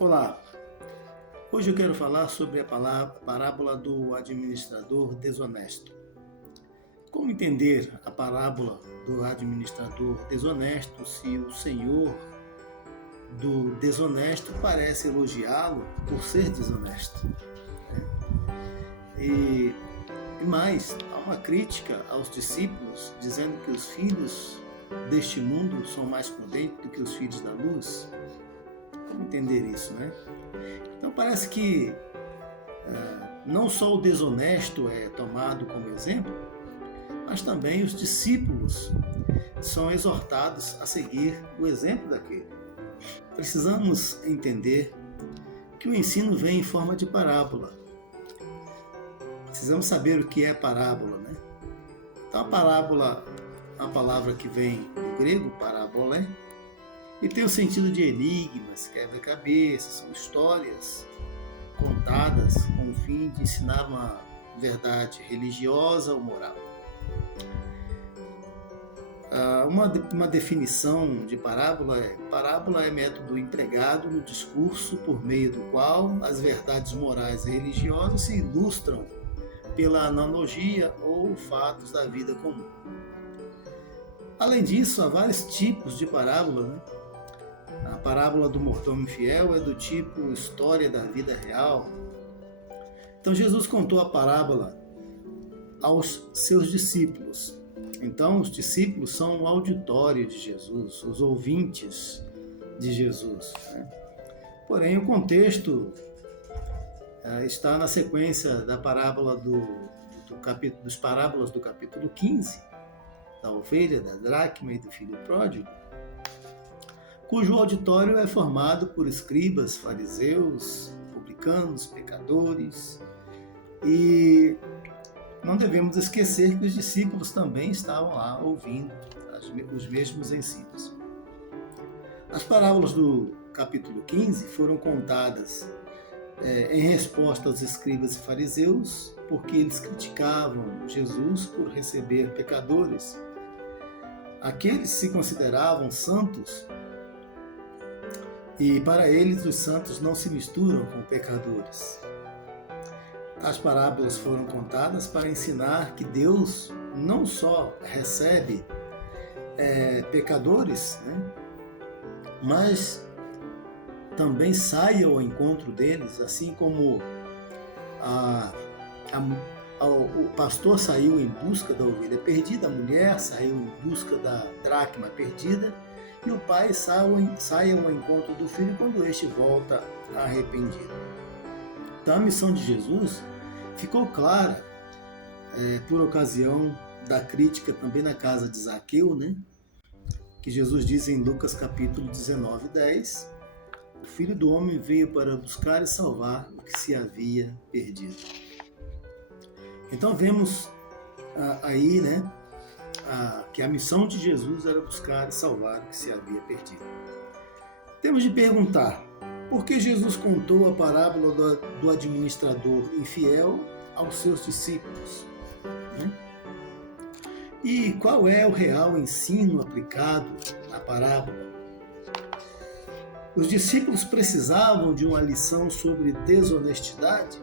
Olá, hoje eu quero falar sobre a parábola do administrador desonesto. Como entender a parábola do administrador desonesto se o senhor do desonesto parece elogiá-lo por ser desonesto? E mais, há uma crítica aos discípulos dizendo que os filhos deste mundo são mais prudentes do que os filhos da luz. Como entender isso, né? Então parece que não só o desonesto é tomado como exemplo, mas também os discípulos são exortados a seguir o exemplo daquele. Precisamos entender que o ensino vem em forma de parábola. Precisamos saber o que é parábola, né? Então a parábola é uma palavra que vem do grego, parabolé, e tem o sentido de enigmas, quebra-cabeças, são histórias contadas com o fim de ensinar uma verdade religiosa ou moral. Uma definição de parábola é método empregado no discurso por meio do qual as verdades morais e religiosas se ilustram pela analogia ou fatos da vida comum. Além disso, há vários tipos de parábola, né? A parábola do mordomo infiel é do tipo história da vida real. Então Jesus contou a parábola aos seus discípulos. Então os discípulos são o auditório de Jesus, os ouvintes de Jesus, né? Porém o contexto está na sequência da parábola dos parábolas do capítulo 15, da ovelha, da dracma e do filho pródigo, cujo auditório é formado por escribas, fariseus, publicanos, pecadores, e não devemos esquecer que os discípulos também estavam lá ouvindo os mesmos ensinos. As parábolas do capítulo 15 foram contadas em resposta aos escribas e fariseus, porque eles criticavam Jesus por receber pecadores. Aqueles se consideravam santos, e para eles os santos não se misturam com pecadores. As parábolas foram contadas para ensinar que Deus não só recebe pecadores, né, mas também sai ao encontro deles, assim como o pastor saiu em busca da ovelha perdida, a mulher saiu em busca da dracma perdida, e o pai sai ao encontro do filho quando este volta arrependido. Então a missão de Jesus ficou clara por ocasião da crítica também na casa de Zaqueu, né? Que Jesus diz em Lucas capítulo 19, 10, o Filho do Homem veio para buscar e salvar o que se havia perdido. Então vemos aí, né, que a missão de Jesus era buscar e salvar o que se havia perdido. Temos de perguntar, por que Jesus contou a parábola do administrador infiel aos seus discípulos? E qual é o real ensino aplicado na parábola? Os discípulos precisavam de uma lição sobre desonestidade?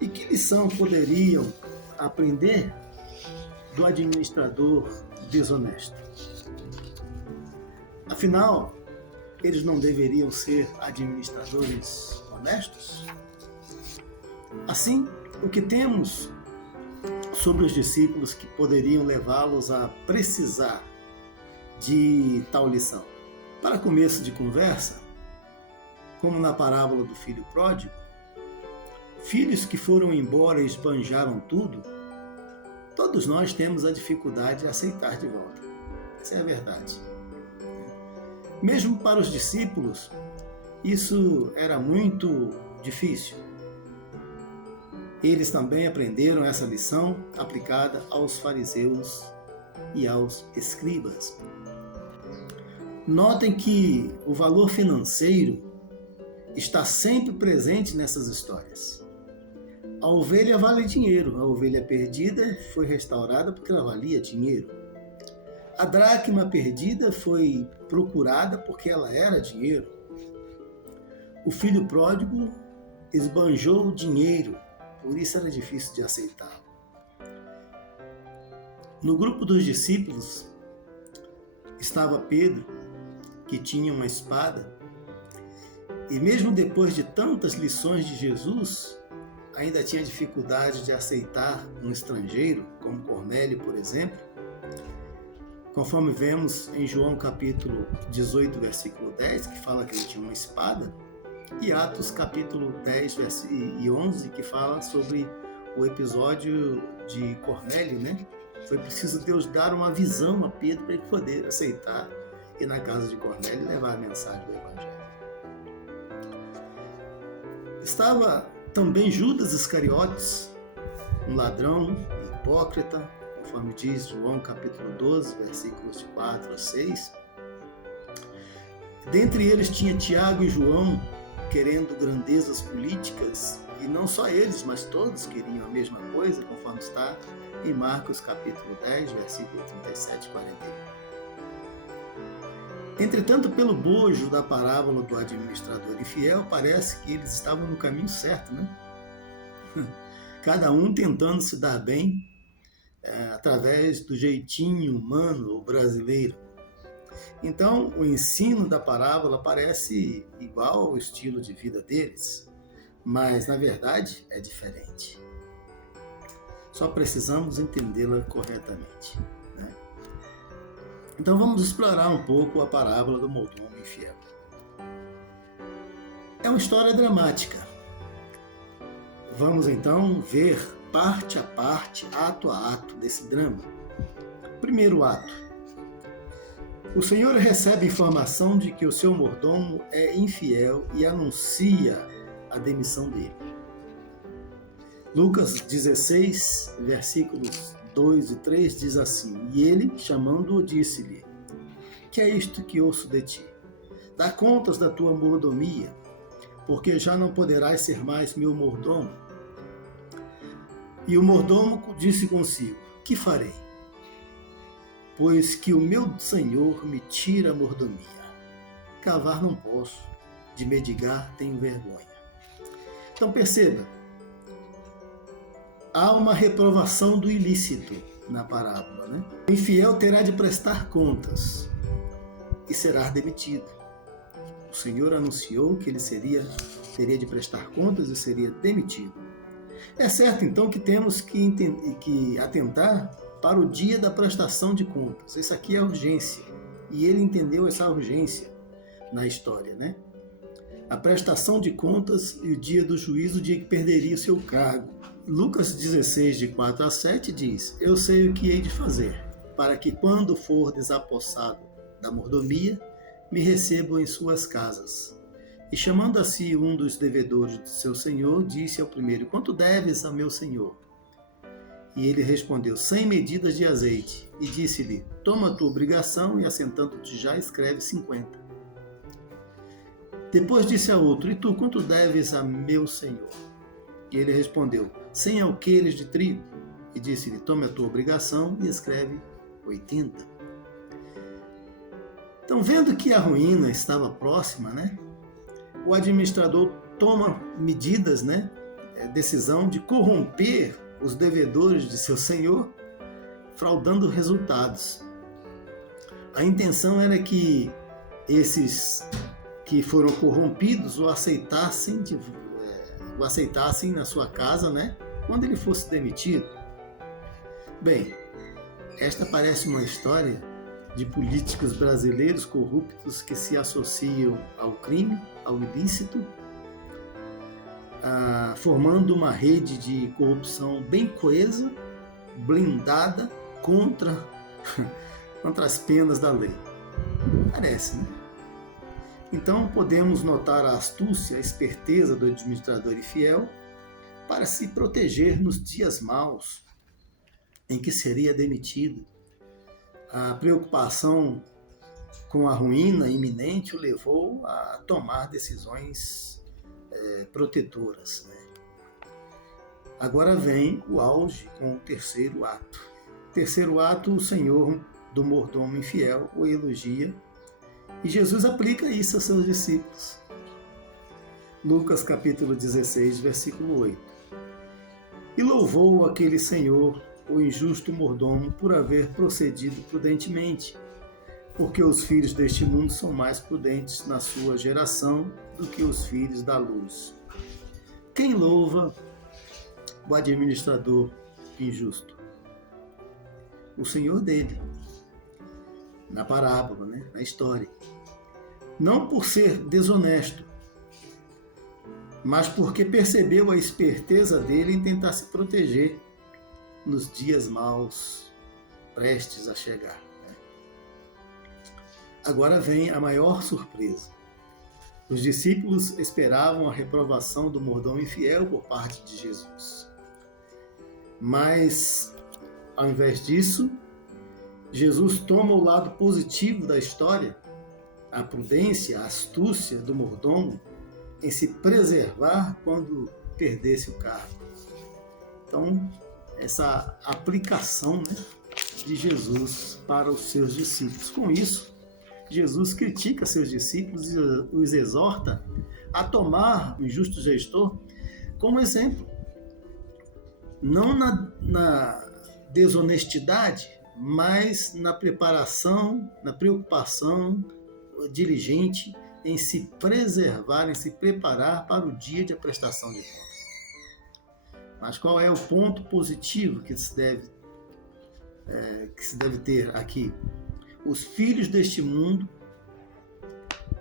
E que lição poderiam aprender do administrador desonesto? Afinal, eles não deveriam ser administradores honestos? Assim, o que temos sobre os discípulos que poderiam levá-los a precisar de tal lição? Para começo de conversa, como na parábola do filho pródigo, filhos que foram embora e esbanjaram tudo, todos nós temos a dificuldade de aceitar de volta. Essa é a verdade. Mesmo para os discípulos, isso era muito difícil. Eles também aprenderam essa lição aplicada aos fariseus e aos escribas. Notem que o valor financeiro está sempre presente nessas histórias. A ovelha vale dinheiro, a ovelha perdida foi restaurada porque ela valia dinheiro. A dracma perdida foi procurada porque ela era dinheiro. o filho pródigo esbanjou o dinheiro, por isso era difícil de aceitá-lo. No grupo dos discípulos estava Pedro, que tinha uma espada, e mesmo depois de tantas lições de Jesus, ainda tinha dificuldade de aceitar um estrangeiro, como Cornélio, por exemplo, conforme vemos em João capítulo 18, versículo 10, que fala que ele tinha uma espada, e Atos capítulo 10 e 11, que fala sobre o episódio de Cornélio, né? Foi preciso Deus dar uma visão a Pedro para ele poder aceitar ir na casa de Cornélio e levar a mensagem do Evangelho. Estava também Judas Iscariotes, um ladrão, hipócrita, conforme diz João capítulo 12, versículos de 4 a 6. Dentre eles tinha Tiago e João, querendo grandezas políticas, e não só eles, mas todos queriam a mesma coisa, conforme está em Marcos capítulo 10, versículo 37 e 41. Entretanto, pelo bojo da parábola do administrador infiel, parece que eles estavam no caminho certo, né? Cada um tentando se dar bem através do jeitinho humano brasileiro. Então, o ensino da parábola parece igual ao estilo de vida deles, mas, na verdade, é diferente. Só precisamos entendê-la corretamente, né? Então, vamos explorar um pouco a parábola do mordomo infiel. É uma história dramática. Vamos, então, ver parte a parte, ato a ato desse drama. Primeiro ato. O Senhor recebe informação de que o seu mordomo é infiel e anuncia a demissão dele. Lucas 16, versículos 2 e 3 diz assim: E ele, chamando-o, disse-lhe: Que é isto que ouço de ti? Dá contas da tua mordomia, porque já não poderás ser mais meu mordomo. E o mordomo disse consigo: Que farei? Pois que o meu senhor me tira a mordomia. Cavar não posso, de mendigar tenho vergonha. Então perceba, há uma reprovação do ilícito na parábola, né? O infiel terá de prestar contas e será demitido. O Senhor anunciou que ele teria de prestar contas e seria demitido. É certo, então, que temos que atentar para o dia da prestação de contas. Essa aqui é a urgência. E ele entendeu essa urgência na história, né? A prestação de contas e o dia do juízo, o dia que perderia o seu cargo. Lucas 16, de 4 a 7 diz: Eu sei o que hei de fazer, para que quando for desapossado da mordomia, me recebam em suas casas. E chamando a si um dos devedores de seu senhor, disse ao primeiro: Quanto deves a meu senhor? E ele respondeu: 100 medidas de azeite. E disse-lhe: Toma a tua obrigação e, assentando-te já, escreve 50. Depois disse a outro: E tu, quanto deves a meu senhor? E ele respondeu: 100 alqueires de trigo. E disse-lhe: Toma a tua obrigação e escreve 80. Então, vendo que a ruína estava próxima, né? O administrador toma medidas, né? Decisão de corromper os devedores de seu senhor, fraudando resultados. A intenção era que esses que foram corrompidos o aceitassem na sua casa, né? Quando ele fosse demitido. Bem, esta parece uma história de políticos brasileiros corruptos que se associam ao crime, ao ilícito, formando uma rede de corrupção bem coesa, blindada contra as penas da lei. Parece, né? Então podemos notar a astúcia, a esperteza do administrador infiel para se proteger nos dias maus em que seria demitido. A preocupação com a ruína iminente o levou a tomar decisões protetoras, né? Agora vem o auge com o terceiro ato. Terceiro ato, o Senhor do mordomo infiel o elogia e Jesus aplica isso a seus discípulos. Lucas capítulo 16, versículo 8. E louvou aquele senhor, o injusto mordomo, por haver procedido prudentemente, porque os filhos deste mundo são mais prudentes na sua geração do que os filhos da luz. Quem louva o administrador injusto? O senhor dele, na parábola, na história. Não por ser desonesto, mas porque percebeu a esperteza dele em tentar se proteger nos dias maus prestes a chegar. Agora vem a maior surpresa. Os discípulos esperavam a reprovação do mordomo infiel por parte de Jesus. Mas, ao invés disso, Jesus toma o lado positivo da história, a prudência, a astúcia do mordomo em se preservar quando perdesse o cargo. Então, essa aplicação de Jesus para os seus discípulos. Com isso, Jesus critica seus discípulos e os exorta a tomar o injusto gestor como exemplo. Não na desonestidade, mas na preparação, na preocupação diligente em se preservar, em se preparar para o dia de prestação de contas. Mas qual é o ponto positivo que se deve ter aqui? Os filhos deste mundo,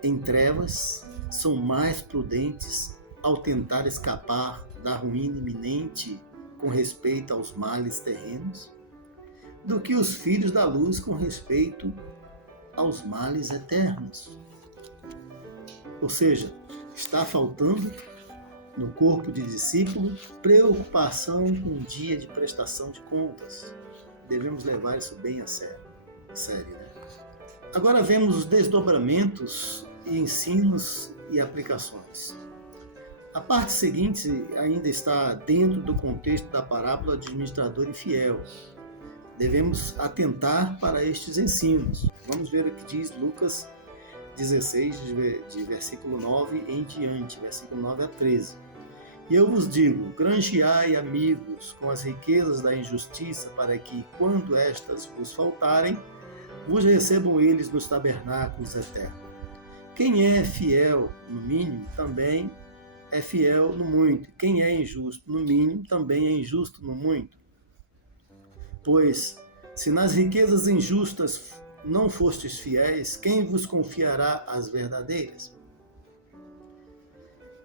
em trevas, são mais prudentes ao tentar escapar da ruína iminente com respeito aos males terrenos, do que os filhos da luz com respeito aos males eternos. Ou seja, está faltando no corpo de discípulo preocupação com o dia de prestação de contas. Devemos levar isso bem a sério. Agora vemos os desdobramentos e ensinos e aplicações. A parte seguinte ainda está dentro do contexto da parábola do administrador infiel. Devemos atentar para estes ensinos. Vamos ver o que diz Lucas 16, de versículo 9 em diante, versículo 9 a 13. E eu vos digo, granjeai amigos com as riquezas da injustiça, para que, quando estas vos faltarem, vos recebam eles nos tabernáculos eternos. Quem é fiel no mínimo, também é fiel no muito. Quem é injusto no mínimo, também é injusto no muito. Pois, se nas riquezas injustas não fostes fiéis, quem vos confiará as verdadeiras?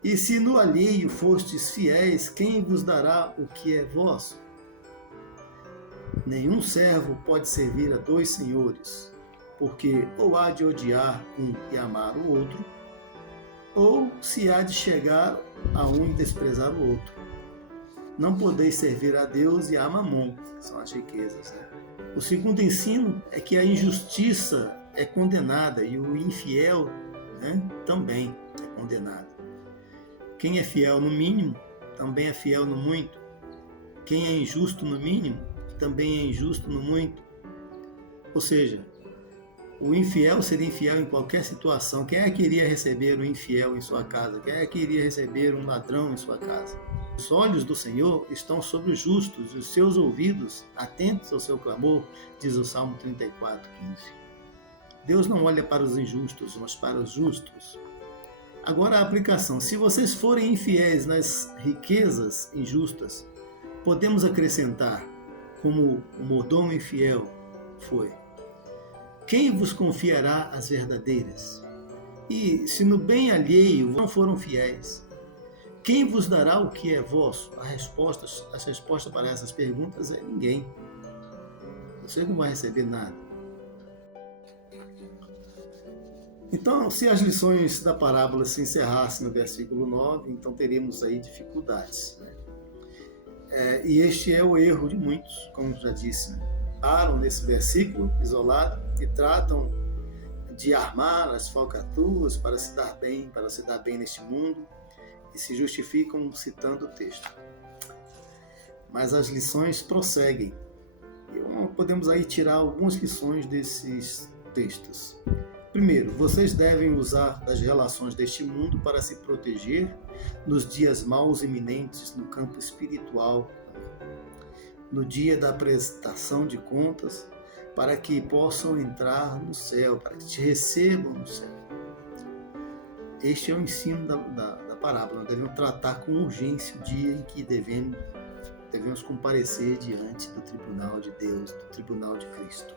E se no alheio fostes fiéis, quem vos dará o que é vosso? Nenhum servo pode servir a dois senhores, porque ou há de odiar um e amar o outro, ou se há de chegar a um e desprezar o outro. Não podeis servir a Deus e a Mamon, que são as riquezas. O segundo ensino é que a injustiça é condenada e o infiel também é condenado. Quem é fiel no mínimo, também é fiel no muito. Quem é injusto no mínimo, também é injusto no muito. Ou seja, o infiel seria infiel em qualquer situação. Quem é que iria receber o infiel em sua casa? Quem é que iria receber um ladrão em sua casa? Os olhos do Senhor estão sobre os justos e os seus ouvidos atentos ao seu clamor, diz o Salmo 34, 15. Deus não olha para os injustos, mas para os justos. Agora a aplicação. Se vocês forem infiéis nas riquezas injustas, podemos acrescentar, como o mordomo infiel foi: quem vos confiará as verdadeiras? E se no bem alheio não foram fiéis, quem vos dará o que é vosso? A resposta para essas perguntas é ninguém. Você não vai receber nada. Então, se as lições da parábola se encerrassem no versículo 9, então teríamos aí dificuldades. E este é o erro de muitos, como já disse. Param nesse versículo isolado e tratam de armar as falcatruas para se dar bem neste mundo, e se justificam citando o texto. Mas as lições prosseguem. E podemos aí tirar algumas lições desses textos. Primeiro, vocês devem usar das relações deste mundo para se proteger nos dias maus iminentes no campo espiritual, no dia da prestação de contas, para que possam entrar no céu, para que te recebam no céu. Este é o ensino da parábola. Nós devemos tratar com urgência o dia em que devemos comparecer diante do tribunal de Deus, do tribunal de Cristo.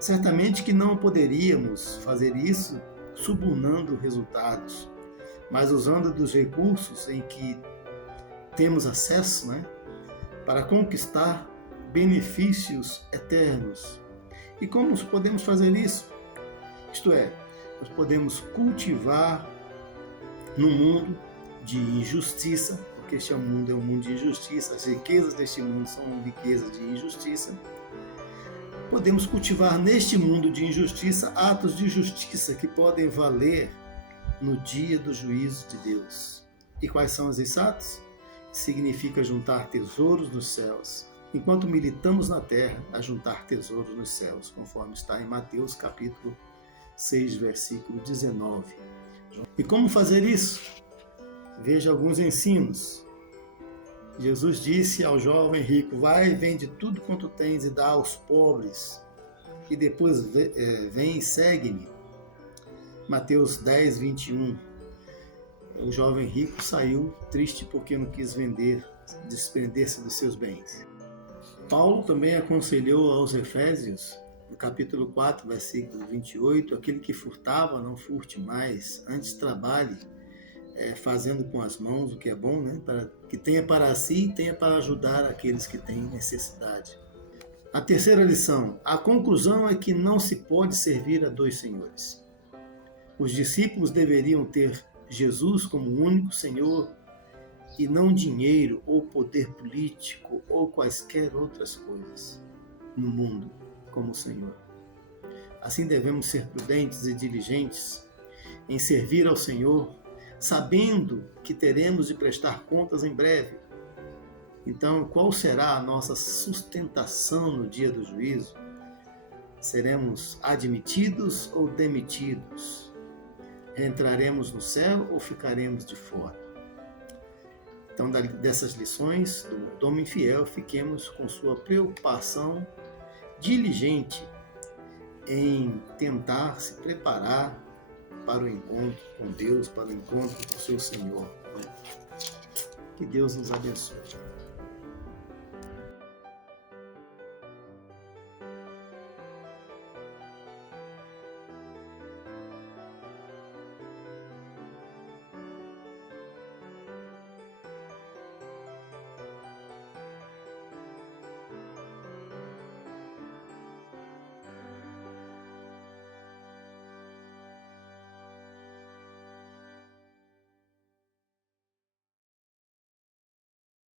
Certamente que não poderíamos fazer isso subornando resultados, mas usando dos recursos em que temos acesso, para conquistar benefícios eternos. E como podemos fazer isso? Isto é, nós podemos cultivar no mundo de injustiça, porque este mundo é um mundo de injustiça, as riquezas deste mundo são riquezas de injustiça. Podemos cultivar neste mundo de injustiça atos de justiça que podem valer no dia do juízo de Deus. E quais são esses atos? Significa juntar tesouros nos céus, enquanto militamos na terra a juntar tesouros nos céus, conforme está em Mateus capítulo 6, versículo 19. E como fazer isso? Veja alguns ensinos. Jesus disse ao jovem rico: vai, vende tudo quanto tens e dá aos pobres, e depois vem e segue-me. Mateus 10, 21. O jovem rico saiu triste porque não quis vender, desprender-se dos seus bens. Paulo também aconselhou aos Efésios, no capítulo 4, versículo 28, aquele que furtava, não furte mais, antes trabalhe, fazendo com as mãos o que é bom, para que tenha para si e tenha para ajudar aqueles que têm necessidade. A terceira lição: a conclusão é que não se pode servir a dois senhores. Os discípulos deveriam ter Jesus como único Senhor e não dinheiro ou poder político ou quaisquer outras coisas no mundo como Senhor. Assim devemos ser prudentes e diligentes em servir ao Senhor, sabendo que teremos de prestar contas em breve. Então, qual será a nossa sustentação no dia do juízo? Seremos admitidos ou demitidos? Entraremos no céu ou ficaremos de fora? Então, dessas lições do homem fiel, fiquemos com sua preocupação diligente em tentar se preparar para o encontro com Deus, para o encontro com o seu Senhor. Que Deus nos abençoe.